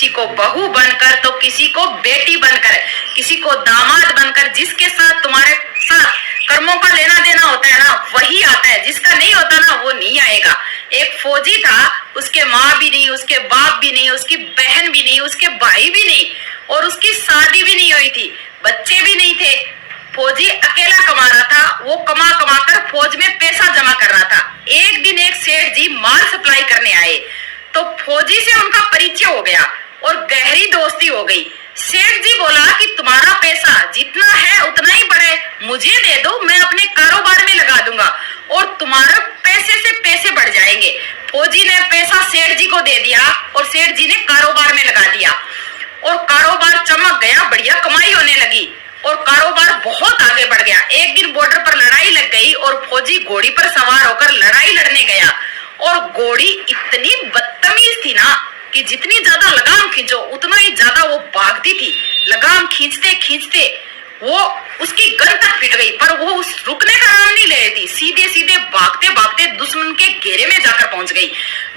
किसी को बहू बनकर, तो किसी को बेटी बनकर, किसी को दामाद बनकर। जिसके साथ तुम्हारे साथ कर्मों का लेना देना होता है ना, वही आता है। जिसका नहीं होता ना, वो नहीं आएगा। एक फौजी था, उसके माँ भी नहीं, उसके बाप भी नहीं, उसकी बहन भी नहीं, उसके भाई भी नहीं, और उसकी शादी भी नहीं हुई थी, बच्चे भी नहीं थे। फौजी अकेला कमा रहा था। वो कमा कमा कर फौज में पैसा जमा कर रहा था। एक दिन एक सेठ जी माल सप्लाई करने आए, तो फौजी से उनका परिचय हो गया और गहरी दोस्ती हो गई। सेठ जी बोला कि तुम्हारा पैसा जितना है उतना ही बढ़े, मुझे दे दो, मैं अपने कारोबार में लगा दूंगा और तुम्हारे पैसे से पैसे बढ़ जाएंगे। फौजी ने पैसा सेठ जी को दे दिया और सेठ जी ने कारोबार में लगा दिया और कारोबार चमक गया, बढ़िया कमाई होने लगी और कारोबार बहुत आगे बढ़ गया। एक दिन बॉर्डर पर लड़ाई लग गई और फौजी घोड़ी पर सवार होकर लड़ाई लड़ने गया और घोड़ी इतनी बदतमीज थी ना कि जितनी ज्यादा लगाम खींचो उतना ही ज्यादा वो भागती थी। लगाम खींचते खींचते वो उसकी गर्दन तक पिट गई, पर वो उस रुकने का नाम नहीं ले रही थी। सीधे सीधे भागते भागते दुश्मन के घेरे में जाकर पहुंच गई।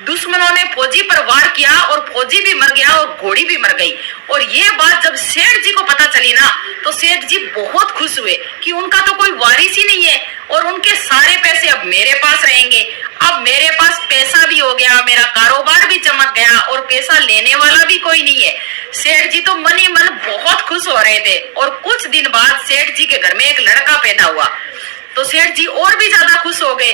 दुश्मनों ने फौजी पर वार किया और फौजी भी मर गया और घोड़ी भी मर गई। और ये बात जब सेठ जी को पता चली ना, तो सेठ जी बहुत खुश हुए कि उनका तो कोई वारिस ही नहीं है और उनके सारे पैसे अब मेरे पास रहेंगे। अब मेरे पास पैसा भी हो गया, मेरा कारोबार भी चमक गया और पैसा लेने वाला भी कोई नहीं है। सेठ जी तो मन ही मन बहुत खुश हो रहे थे। और कुछ दिन बाद सेठ जी के घर में एक लड़का पैदा हुआ, तो सेठ जी और भी ज्यादा खुश हो गए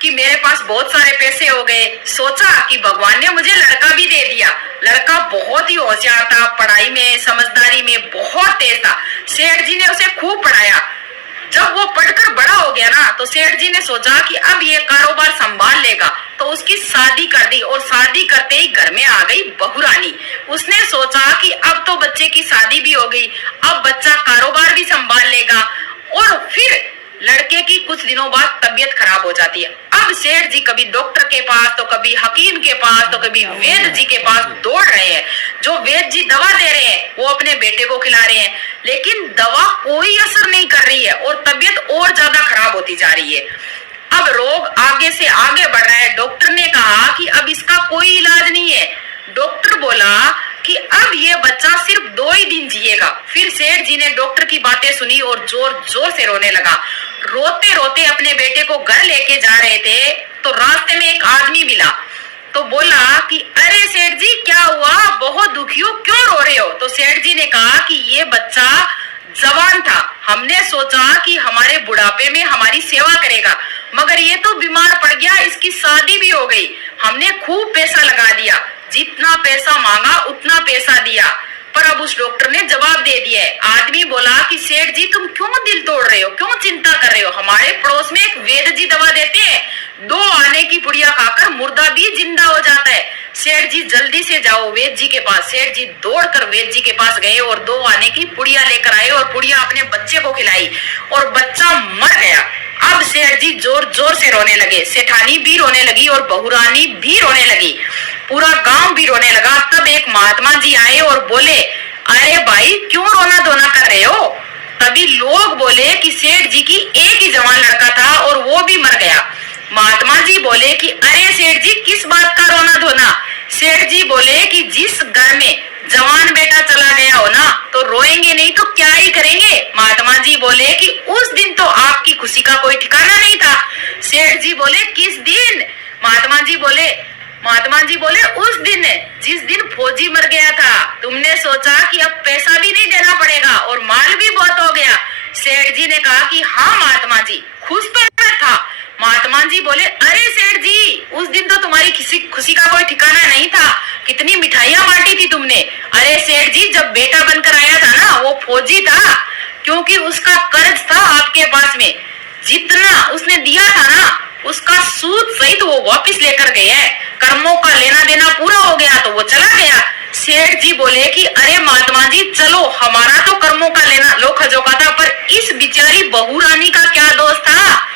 कि मेरे पास बहुत सारे पैसे हो गए। सोचा कि भगवान ने मुझे लड़का भी दे दिया। लड़का बहुत ही होशियार था, पढ़ाई में, समझदारी में बहुत तेज था। सेठ जी ने उसे खूब पढ़ाया। जब वो पढ़कर बड़ा हो गया ना, तो सेठ जी ने सोचा कि अब ये कारोबार संभाल लेगा, तो उसकी शादी कर दी और शादी करते ही घर में आ गई बहू रानी। उसने सोचा कि अब तो बच्चे की शादी भी हो गई, अब बच्चा कारोबार भी संभाल लेगा। और फिर लड़के की कुछ दिनों बाद तबीयत खराब हो जाती है। अब सेठ जी कभी डॉक्टर के पास, तो कभी हकीम के पास, तो कभी वैद्य जी के पास दौड़ रहे हैं। जो वैद्य जी दवा दे रहे हैं वो अपने बेटे को खिला रहे हैं, लेकिन दवा कोई असर नहीं कर रही है और तबीयत और ज्यादा खराब होती जा रही है। अब रोग आगे से आगे बढ़ रहा है। डॉक्टर ने कहा कि अब इसका कोई इलाज नहीं है। डॉक्टर बोला कि अब ये बच्चा सिर्फ 2 ही दिन जिएगा। फिर सेठ जी ने डॉक्टर की बातें सुनी और जोर जोर से रोने लगा। रोते रोते अपने बेटे को घर लेके जा रहे थे, तो रास्ते में एक आदमी मिला, तो बोला कि अरे सेठ जी क्या हुआ, बहुत दुखी हो, क्यों रो रहे हो? तो सेठ जी ने कहा कि ये बच्चा जवान था, हमने सोचा कि हमारे बुढ़ापे में हमारी सेवा करेगा, मगर ये तो बीमार पड़ गया, इसकी शादी भी हो गई। हमने खूब पैसा लगा दिया, जितना पैसा मांगा उतना पैसा दिया, पर अब उस डॉक्टर ने जवाब दे दिया है। आदमी बोला कि सेठ जी तुम क्यों दिल तोड़ रहे हो, क्यों चिंता कर रहे हो? हमारे पड़ोस में एक वैद्य जी दवा देते हैं, 2 आने की पुड़िया खाकर मुर्दा भी जिंदा हो जाता है। सेठ जी जल्दी से जाओ वैद्य जी के पास। सेठ जी दौड़कर वैद्य जी के पास गए और 2 आने की पुड़िया लेकर आए और पुड़िया अपने बच्चे को खिलाई और बच्चा मर गया। अब सेठ जी जोर जोर से रोने लगे, सेठानी भी रोने लगी और बहुरानी भी रोने लगी, पूरा गांव भी रोने लगा। तब एक महात्मा जी आए और बोले, अरे भाई क्यों रोना धोना कर रहे हो? तभी लोग बोले कि सेठ जी की एक ही जवान लड़का था और वो भी मर गया। महात्मा जी बोले कि अरे सेठ जी किस बात का रोना धोना? सेठ जी बोले कि जिस घर में जवान बेटा चला गया हो ना, तो रोएंगे नहीं तो क्या ही करेंगे? महात्मा जी बोले कि उस दिन तो आपकी खुशी का कोई ठिकाना नहीं था। सेठ जी बोले किस दिन? महात्मा जी बोले उस दिन जिस दिन फौजी मर गया था। तुमने सोचा कि अब पैसा भी नहीं देना पड़ेगा और माल भी बहुत हो गया। सेठ जी ने कहा कि हाँ महात्मा जी, खुश तो मैं था। महात्मा जी बोले अरे सेठ जी उस दिन तो तुम्हारी खुशी का कोई ठिकाना नहीं था, कितनी मिठाइयां बांटी थी तुमने। अरे सेठ जी जब बेटा बनकर आया था ना, वो फौजी था, क्योंकि उसका कर्ज था आपके पास में, जितना उसने दिया था ना उसका सूद सहित वो वापस लेकर गए है। कर्मों का लेना देना पूरा हो गया तो वो चला गया। सेठ जी बोले कि अरे महात्मा जी चलो, हमारा तो कर्मों का लेना लोखा जोखा था, पर इस बिचारी बहू रानी का क्या दोष था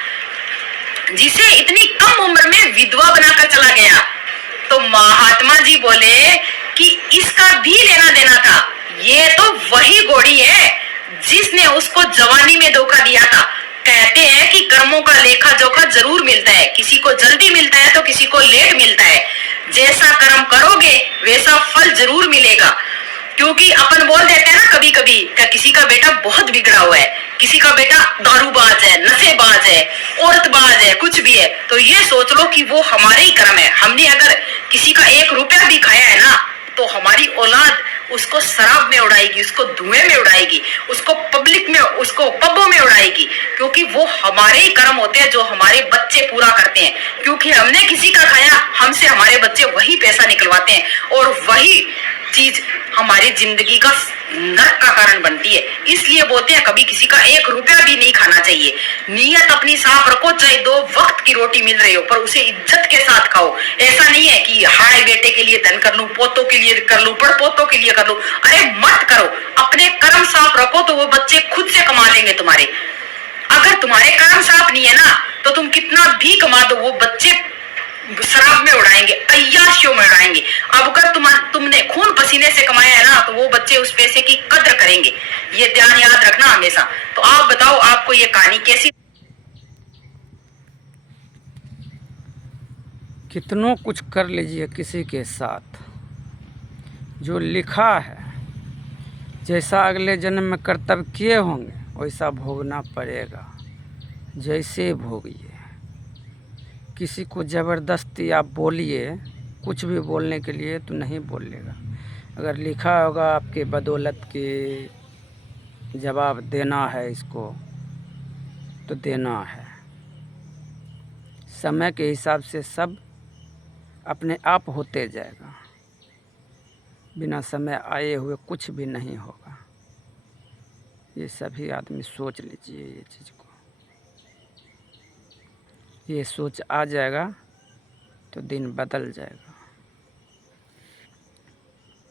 जिसे इतनी कम उम्र में विधवा बनाकर चला गया? तो महात्मा जी बोले कि इसका भी लेना देना था। ये तो वही घोड़ी है जिसने उसको जवानी में धोखा दिया था। कहते हैं कि कर्मों का लेखा जोखा जरूर मिलता है, किसी को जल्दी मिलता है तो किसी को लेट मिलता है। जैसा कर्म करोगे वैसा फल जरूर मिलेगा। क्योंकि अपन बोल देते हैं ना कभी कभी कि किसी का बेटा बहुत बिगड़ा हुआ है, किसी का बेटा दारूबाज है, नशेबाज है, औरतबाज है, कुछ भी है, तो ये सोच लो कि वो हमारे ही कर्म है। हमने अगर किसी का 1 रुपया भी खाया है ना, तो हमारी औलाद उसको शराब में उड़ाएगी, उसको धुएं में उड़ाएगी, उसको पब्लिक में, उसको पबों में उड़ाएगी, क्योंकि वो हमारे ही कर्म होते हैं जो हमारे बच्चे पूरा करते हैं। क्योंकि हमने किसी का खाया, हमसे हमारे बच्चे वही पैसा निकलवाते हैं और वही चीज हमारी जिंदगी का नरक का कारण बनती है। इसलिए बोलते हैं कभी किसी का 1 रुपया भी नहीं खाना चाहिए। नीयत अपनी साफ रखो, चाहे 2 वक्त की रोटी मिल रही हो, पर उसे इज्जत के साथ खाओ। ऐसा नहीं है कि हाय बेटे के लिए धन कर लूं, पोतों के लिए कर लूं, पड़पोतों के लिए कर लूं। अरे मत करो, अपने कर्म साफ रखो तो वो बच्चे खुद से कमा लेंगे तुम्हारे। अगर तुम्हारे कर्म साफ नहीं है ना, तो तुम कितना भी कमा दो, वो बच्चे शराब में उड़ाएंगे, अय्याशियों में उड़ाएंगे। अब अगर तुमने खून पसीने से कमाया है ना, तो वो बच्चे उस पैसे की कदर करेंगे। ये ध्यान याद रखना हमेशा। तो आप बताओ, आपको ये कहानी कैसी? कितनों कुछ कर लीजिए किसी के साथ, जो लिखा है, जैसा अगले जन्म में कर्तव्य किए होंगे वैसा भोगना पड़ेगा। जैसे भोगिए, किसी को ज़बरदस्ती आप बोलिए, कुछ भी बोलने के लिए तो नहीं बोलेगा। अगर लिखा होगा आपके बदौलत के जवाब देना है इसको, तो देना है। समय के हिसाब से सब अपने आप होते जाएगा। बिना समय आए हुए कुछ भी नहीं होगा। ये सभी आदमी सोच लीजिए ये चीज़ को। ये सोच आ जाएगा तो दिन बदल जाएगा।